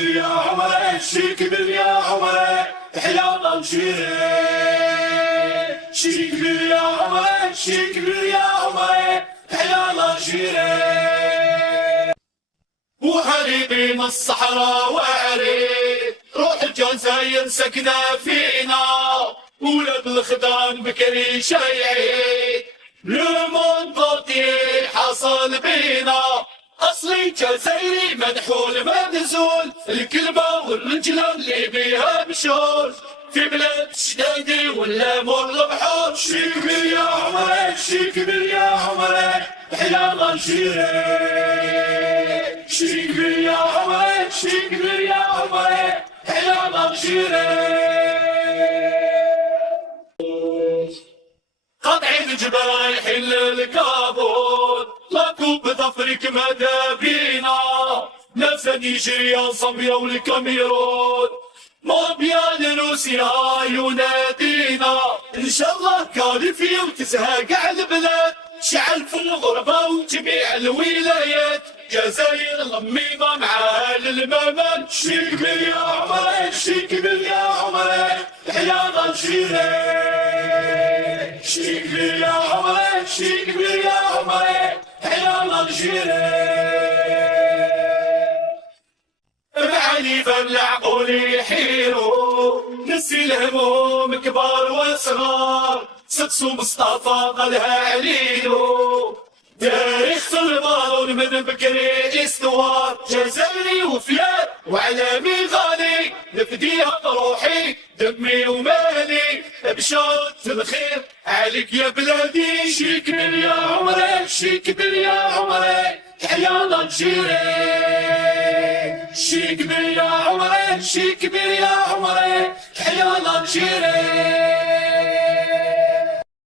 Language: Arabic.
كبير يا عمري شي كبير يا عمري تحيا الجيري. شي كبير يا عمري شي كبير يا عمري تحيا الجيري. وحبيبي من الصحراء وعريد روح الجزائر سكنة فينا ولاد الخدان بكري شيعيد المنطقي حصل بينا اصلي جزائري مدحول مبذول الكلمة والرجلة اللي بيها بشول في بلاد الشدايدي ولا مر البحور. شي كبير يا عمري شي كبير يا عمري تحيا الجيري. شي كبير يا عمري شي كبير يا عمري تحيا الجيري. قاطعين الجبال يحل الكابون لاكو بظفرك مدى بينا نفسا نيجيريا صامبيا والكاميرون موبيا روسيا ينادينا ان شاء الله كاليفيا وتزهق على البلاد شعل في الغربة وجميع الولايات جزائر لميمة مع الممات. شي كبير يا عمري شي كبير يا عمري تحيا الجيري. شي كبير يا عمري شي كبير يا عمري تحيا الجيري. معاني فالعقول يحيروا نسي الهموم كبار وصغار سدسو مصطفى قالها عليلو تاريخ الماضي من بكري استوار جزائري وفيار وعلامي غالي نفديها بروحي دمي ومالي بشوط الخير عليك يا بلادي. شي كبير يا عمري شي كبير يا عمري تحيا الجيري. شي كبير يا عمري شي كبير يا عمري تحيا الجيري.